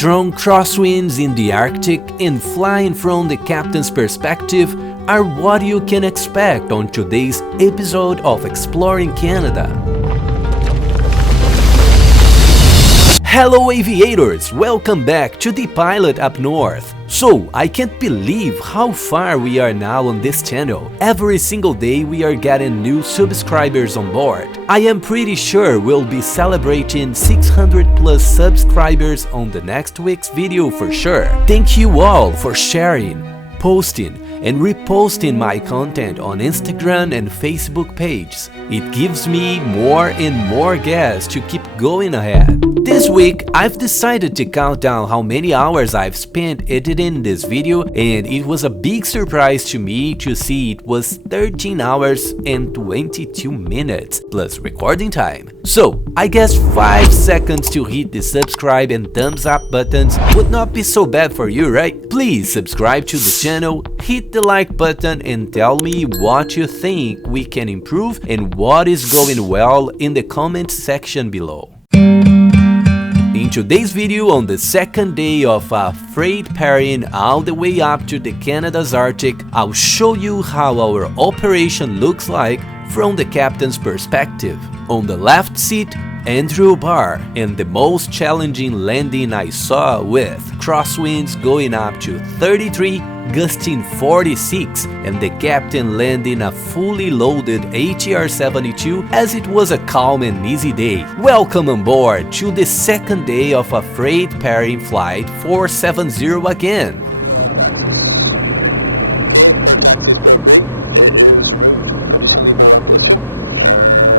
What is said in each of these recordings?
Strong crosswinds in the Arctic and flying from the captain's perspective are what you can expect on today's episode of Exploring Canada. Hello aviators, welcome back to the Pilot up north. So, I can't believe how far we are now on this channel. Every single day we are getting new subscribers on board. I am pretty sure we'll be celebrating 600 plus subscribers on the next week's video for sure. Thank you all for sharing, posting, and reposting my content on Instagram and Facebook pages. It gives me more and more gas to keep going ahead. This week, I've decided to count down how many hours I've spent editing this video, and it was a big surprise to me to see it was 13 hours and 22 minutes plus recording time. So, I guess 5 seconds to hit the subscribe and thumbs up buttons would not be so bad for you, right? Please subscribe to the channel, hit the like button and tell me what you think we can improve and what is going well in the comment section below. In today's video, on the second day of freight pairing all the way up to the Canada's Arctic, I'll show you how our operation looks like from the captain's perspective. On the left seat, Andrew Barr, and the most challenging landing I saw with crosswinds going up to 33, gusting 46, and the captain landing a fully loaded ATR 72 as it was a calm and easy day. Welcome on board to the second day of a freight pairing flight 470 again. For taxis. Okay, for taxis property. It is removed. Condition lever on plus 2.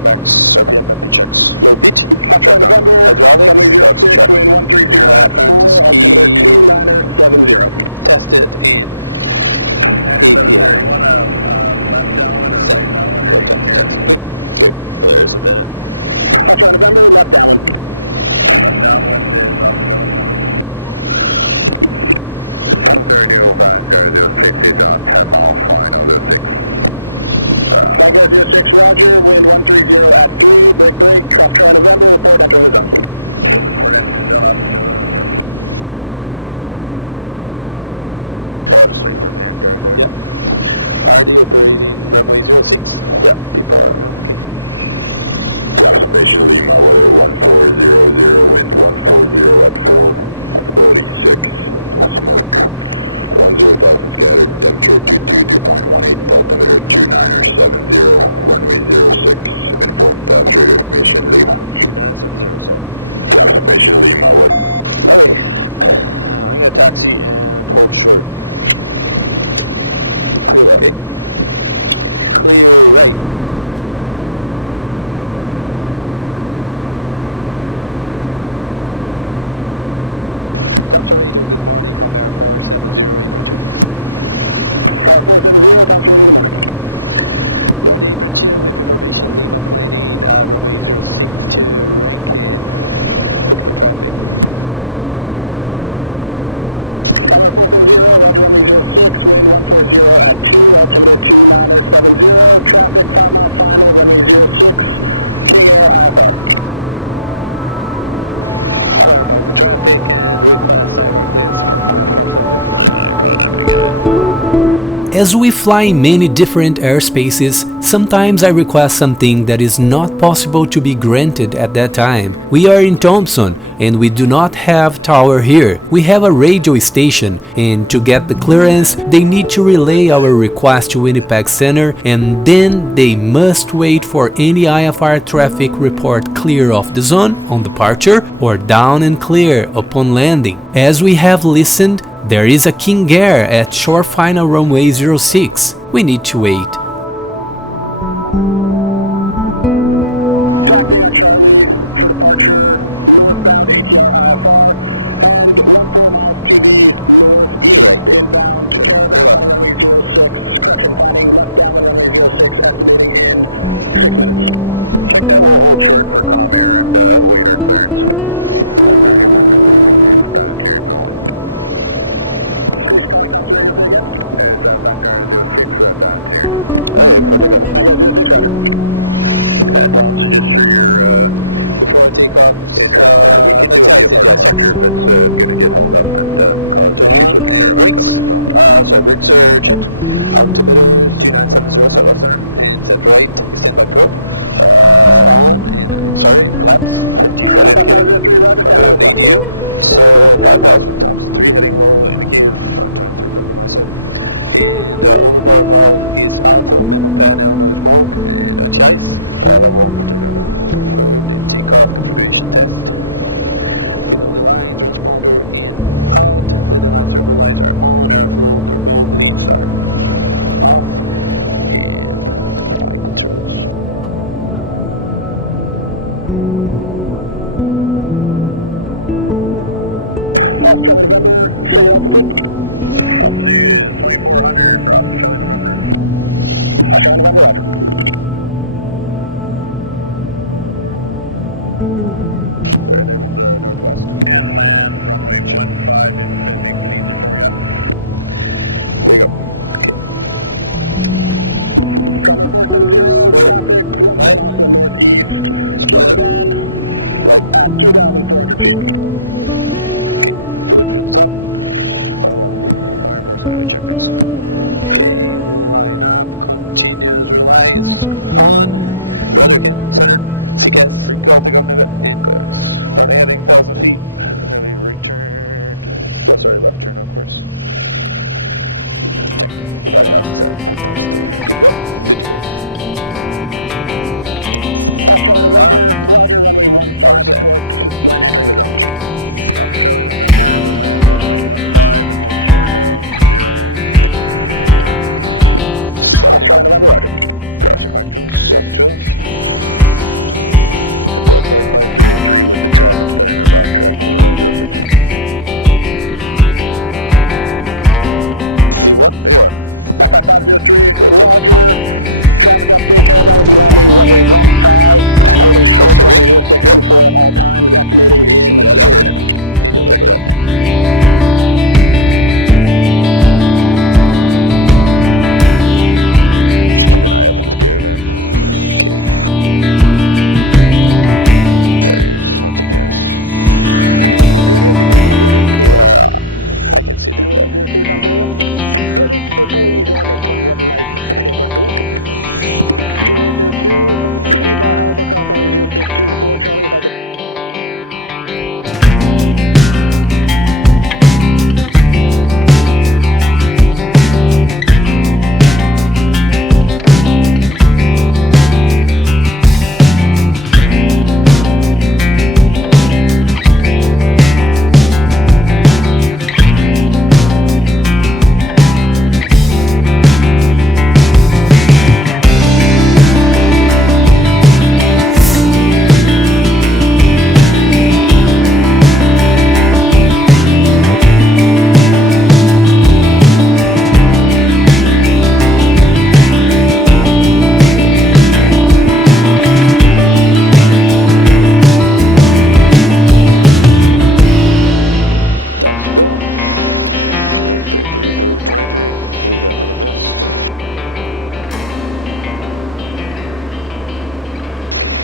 Max RPM MP checks. Low pitch. Foxtrot November, hydraulics. runway 06, wind 130 at 4, altimeter 2970. Test it in APM. You want a left downwind or right downwind? Or Complete. Okay, well, there's a minute. Foxtrot November, left downwind. Left downwind is off the villain number. 130 Vanguard 06 is on 10 miles flying 06. Vanguard 06, roger, wind 130 at 3, break, Foxtrot November, report entering the zone. Report entering the zone off the villain number. I'll just wait for Vanguard there. Yeah. RD operating runway 06? Yeah. People are okay. Approximation Lima, weather 1400, wind 140 at 4, visibility 6, smoke 10,000 scattered, temperature 2.18, altimeter 2970, runway 06, inform task radio information Lima. 29707. Approximation Lima, what? Okay, I'm gonna taxi and hold short. Clear left. Okay. Clear right. Thompson Radio, good morning, Calmar 470, April 2. Car 470, Thompson Radio, good morning. We're in April 2 with information Lima planning, runway 06 to Rankin. Looking for traffic. Calmar 470, roger, runway 06, wind 140 at 2, altimeter 2970, traffic 5 mile final, runway 06, King Air IFR. Aware about the traffic and request IFR clearance for Calmar 470. You're probably not going to get it. As we fly in many different airspaces, sometimes I request something that is not possible to be granted at that time. We are in Thompson and we do not have tower here. We have a radio station, and to get the clearance they need to relay our request to Winnipeg Center, and then they must wait for any IFR traffic report clear of the zone on departure or down and clear upon landing. As we have listened, there is a King Air at shore final runway 06. We need to wait. Taxiing on Charlie for departure, northbound ATR IFR, and 14 miles to the northeast, inbound Caravan, planning runway 06, correction, planning left downwind runway 06, estimating in 6 minutes. Check that, we'll hold short for Calm Air and await our clearance. Carry going. Station calling Thompson Radio, say again? It's Vanguard 06, down here. Okay, for takeoff. Vanguard 06, roger. Thompson, just for your Before I take off, we can do a anti-ice VFR suggestions. departure if it's going to get held up and cause issues with the caravan brakes. coming inbound. Sorry, brakes are checked. Altimeter 2970, set left center. And set right, standby probe. On, and sorry, flaps. 50, 503, roger, stand by. ADU. So 5,000, Thompson 3, heading low, indicated, 23, come to my side. And overbar valve is auto, memo panel, no smoke, and anti-ice. Level 1 for takeoff. For the takeoff configuration test. Below the lines, transponder in, out, landing lights, turbo lights are on, airflow, turbo bleeds are off, and flight controls. Australia November, say your altitude. Altitude is 2400 for Oscar Charlie November. Australia November, roger. They're in there from the northwest. And land runway 15 if it makes it easier for you. There you go. Commer 470, traffic 1 mile to the northeast. Caravan at 2,400 feet. Okay, fluid from the top. Hold on. Fire Force, anyway, check things. Okay, line up, continuous relays on. Rudder can, centered, CCAS, Recall, take off Nivett. and clearance. Only heading 1,000 feet. Heavy right turn. Oh, sorry, left turn, of course. Check. 5,000 set. Thompson 3. Good to go. Good to go. Australia November, roger, runway 15, report when entering the zone. Oscar Charlie November, we'll land runway 15 and hold short of 064. Australia November, roger. Cross your controls. Yep, drills. Flight 503 with the traffic starting our backtrack for 06. V1. V1. Back 503, roger. Traffic update, caravan will be landing runway 15 and holding short to runway 0624 at all times, estimating in 7 minutes. Check that. Just keep an eye out for this caravan. Okay. There he is, on TCAS. Yeah, I can see that. 0802, Tom Radio. Ready to please on F11 light, number 2. 0802, proceed by Alpha, cross runway 0624, Charlie without the...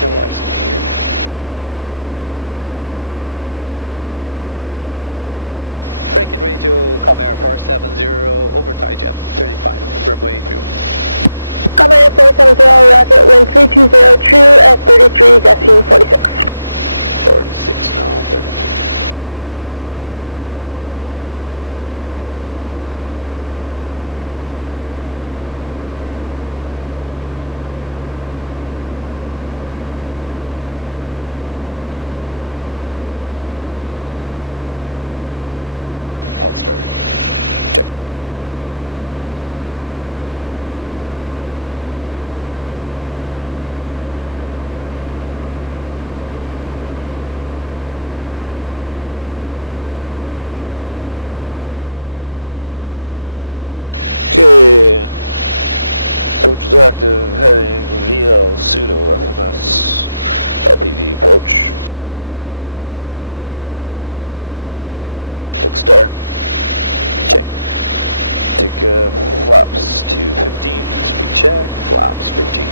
No license here. Breaking radio, Calmera 470, over Jet, turning final, runway 2. Calmera 470, roger, wind 320 true at 33, gusty 46. 46 now, 33. Halt start. Check. Okay. Approach is active, heading VL pseudo FMS LPV approach. Book start. Check. Take flaps to 15. Speed check, flaps 15.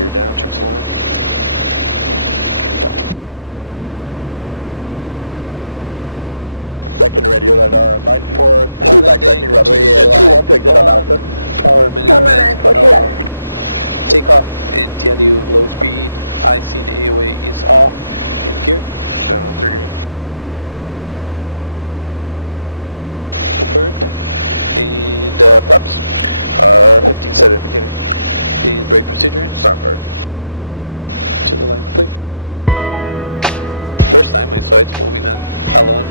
Gear down, checks the line. Gear down. Second radio radar 942, back tracking runway 21 to exit on Alpha. Power minute. 942. Takeoff in TLU, low speed. IC and AOA is off. In gear. Down 3 green. Confirmed. And flaps. 15 set indicating. And brake procedure. Sound guard. To the line complete. First time I saw it moving that alone.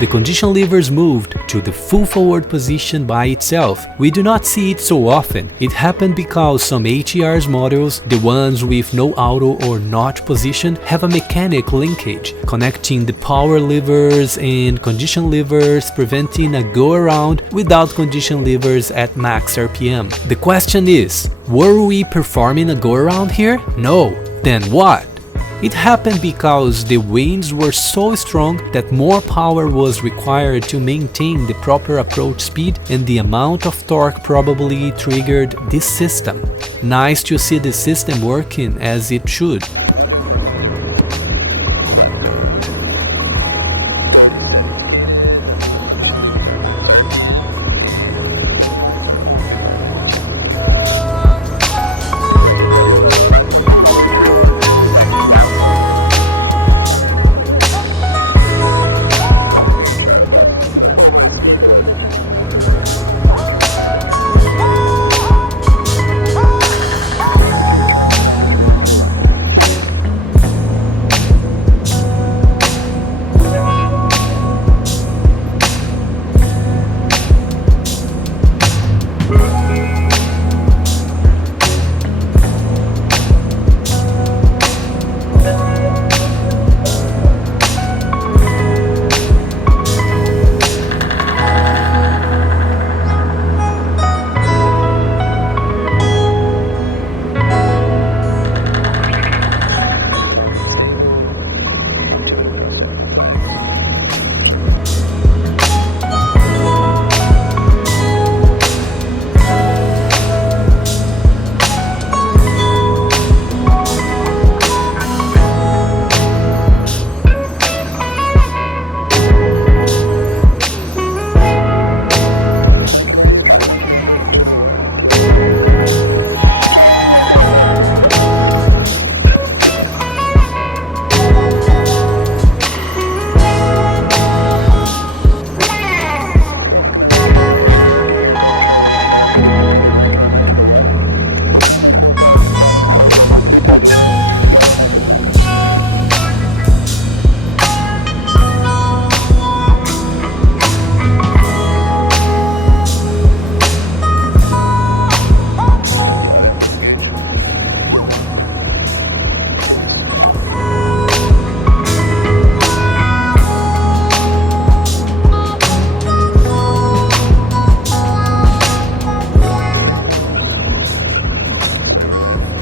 The condition levers moved to the full forward position by itself. We do not see it so often. It happened because some ATR's models, the ones with no auto or notch position, have a mechanical linkage, connecting the power levers and condition levers, preventing a go-around without condition levers at max RPM. The question is, were we performing a go-around here? No. Then what? It happened because the winds were so strong that more power was required to maintain the proper approach speed, and the amount of torque probably triggered this system. Nice to see the system working as it should. Roger, 470. Flaps are 30 set indicated, the condition levers are max RPM, and landing lights are on before landing checks complete. Second radio radar 942, runway 31 is clear with taxi out from the ramp. 942. I'm gonna try to pass hold my speed, but Position runway 31, contact flight permission to distress 737. Altitude, turn numbers rolling 31. stable, altimeter cross check, no flags. Sure. Lincoln radio, try Lincoln November, it's clear to the west, yellow knife is next. Okay, Lincoln November, roger, have a good flight. Traffic in the Lincoln Inlet area, King Air Golf Charlie Lincoln November, just departed Lincoln Inlet to the west. We're currently 4,000, climbing flight level 220, yellow knife is next. Yacht down, disengage. Yacht down. Is off. Minimals. Say we're landing.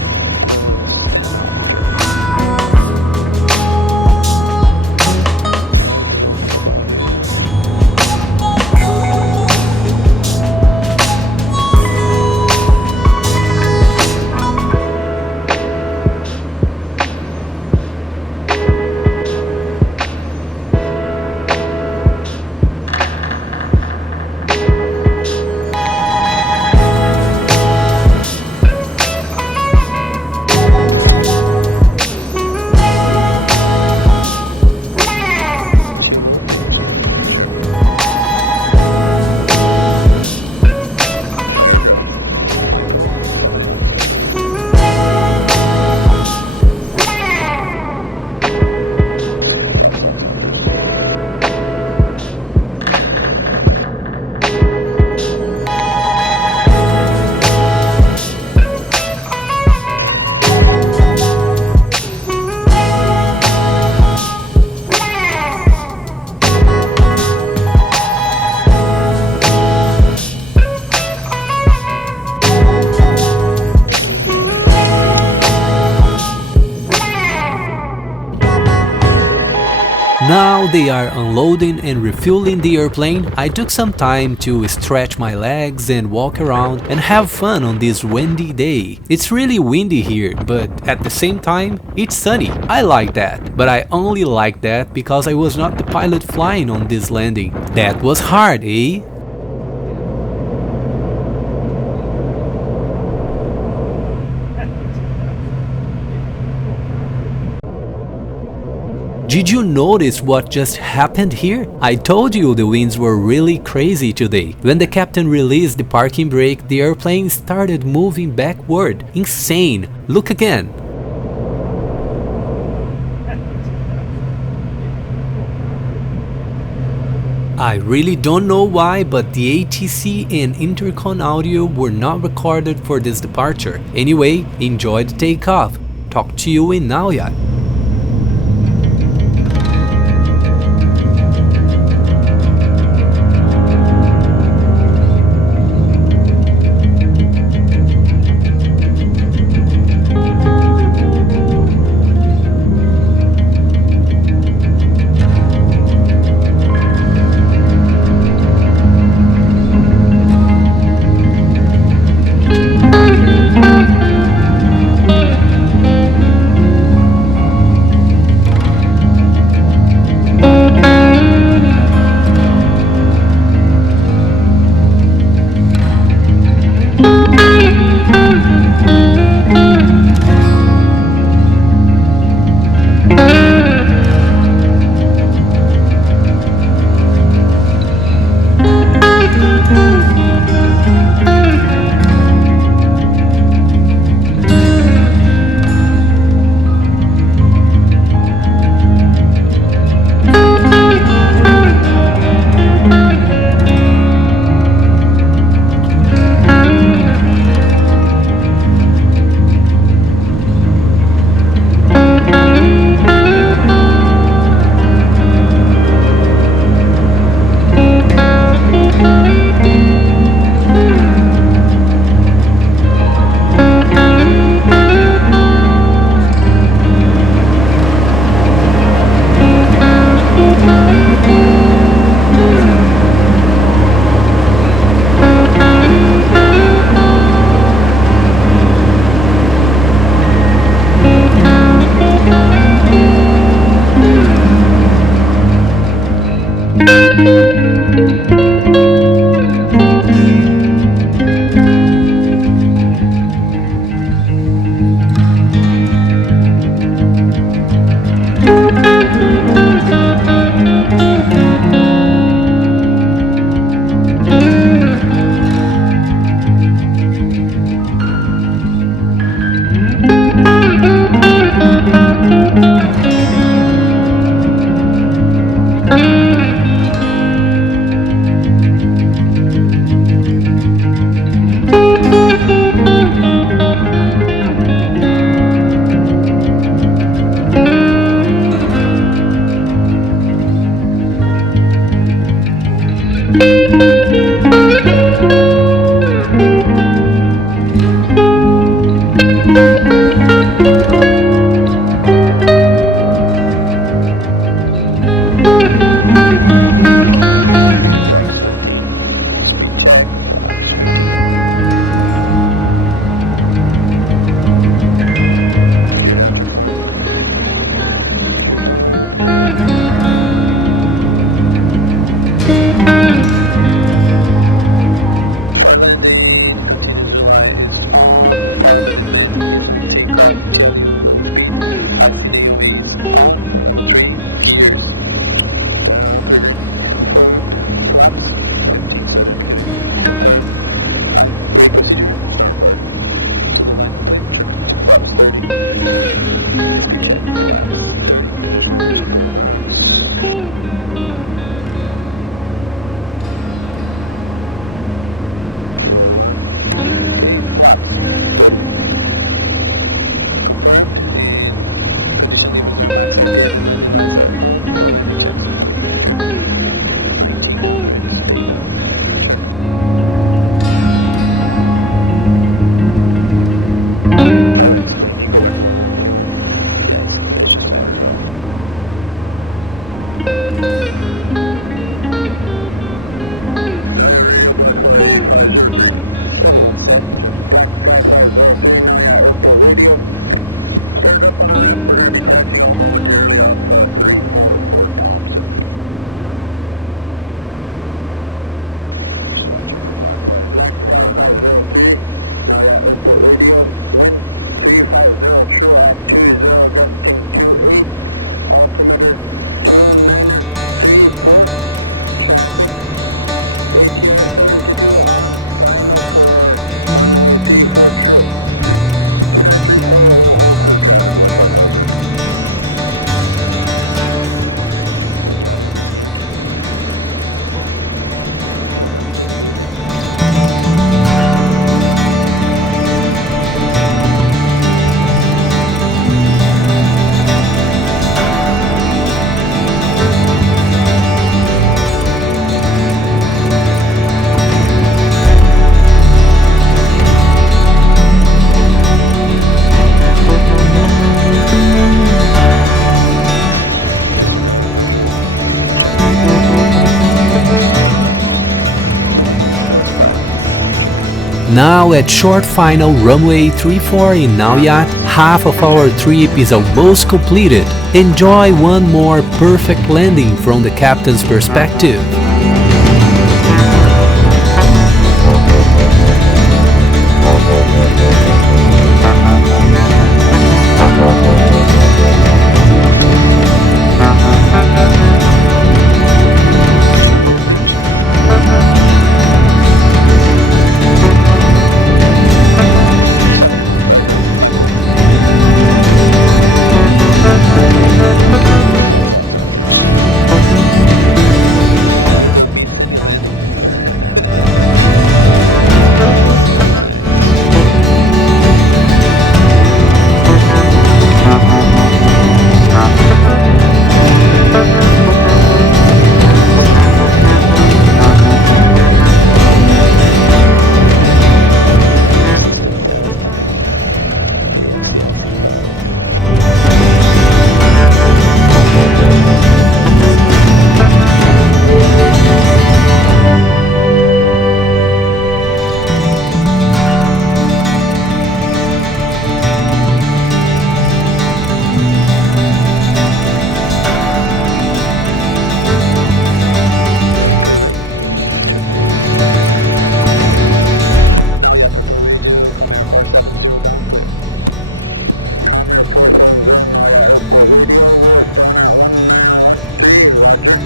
The standoff. Flags is open above you. Chill low pitch. Sure. My aircraft. My pole, 70 knots. Prop socks afters. Now they are unloading and refueling the airplane. I took some time to stretch my legs and walk around and have fun on this windy day. It's really windy here, but at the same time, it's sunny. I like that, but I only like that because I was not the pilot flying on this landing. That was hard, eh? Did you notice what just happened here? I told you the winds were really crazy today. When the captain released the parking brake, the airplane started moving backward. Insane! Look again. I really don't know why, but the ATC and intercom audio were not recorded for this departure. Anyway, enjoy the takeoff. Talk to you in Naujaat. Flaps 15. Speed check, flaps 15. Gear down, check fine. Gear down. For landing, continuous relay is on. Power management is on. Takeoff, tell you low speed. ICNAO is on for level 3. Gears down 3 green. Confirmed. Flaps 15 set indicating. Confirmed. Brake procedure. It's not required. To the line complete. Check flaps 30. Speed check. Flaps 30. Conditional risk go max. Low line. Okay, flaps 30. Confirmed. And condition levers are max RPM and landing lines are on. For landing checks complete. Check. 1900 stable. Check. Highway screen. You can go back to level 1 if you want. Yeah, it's just fine as well. Naujaat radio, Black Fly 503. Level 1 set. Black Fly 503, Naujaat Airport Radio. Started up on the ramp. We're going to be taxiing out momentarily off 344 Thompson. Just watch out for Black Fly. Black Fly 503, Naujaat Airport Radio. Wind 350 true at 20, gusting 28. Altimeter 2934. Traffic ATR 72 on final for runway 34 true. 2934 will hold clear traffic, Black Fly 50. Take you out in this gauge. Held up, disengaged. Disregard visual. Check. Minimals +5. Check. Now at short final runway 34 in Naujaat, half of our trip is almost completed. Enjoy one more perfect landing from the captain's perspective. Pitch. Seven and a half. My pull. Thumbs locks afters. You don't miss any landing. System test. AFCS invalid. Clear right. Sure. Naujaat Airport Radio, Calmair 470 down, clear. Calmair 470, Naujaat Airport Radio. We're down at 1913, roger.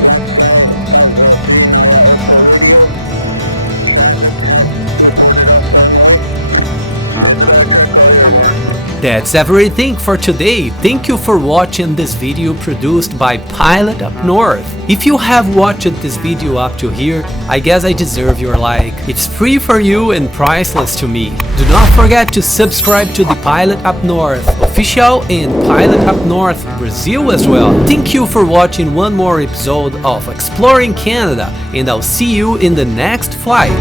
Black Fly 503, Naujaat Airport Radio. Traffic has reported off the runway. In the backtrack, all airborne. That's everything for today. Thank you for watching this video produced by Pilot Up North. If you have watched this video up to here, I guess I deserve your like. It's free for you and priceless to me. Do not forget to subscribe to the Pilot Up North official and Pilot Up North Brazil as well. Thank you for watching one more episode of Exploring Canada, and I'll see you in the next flight.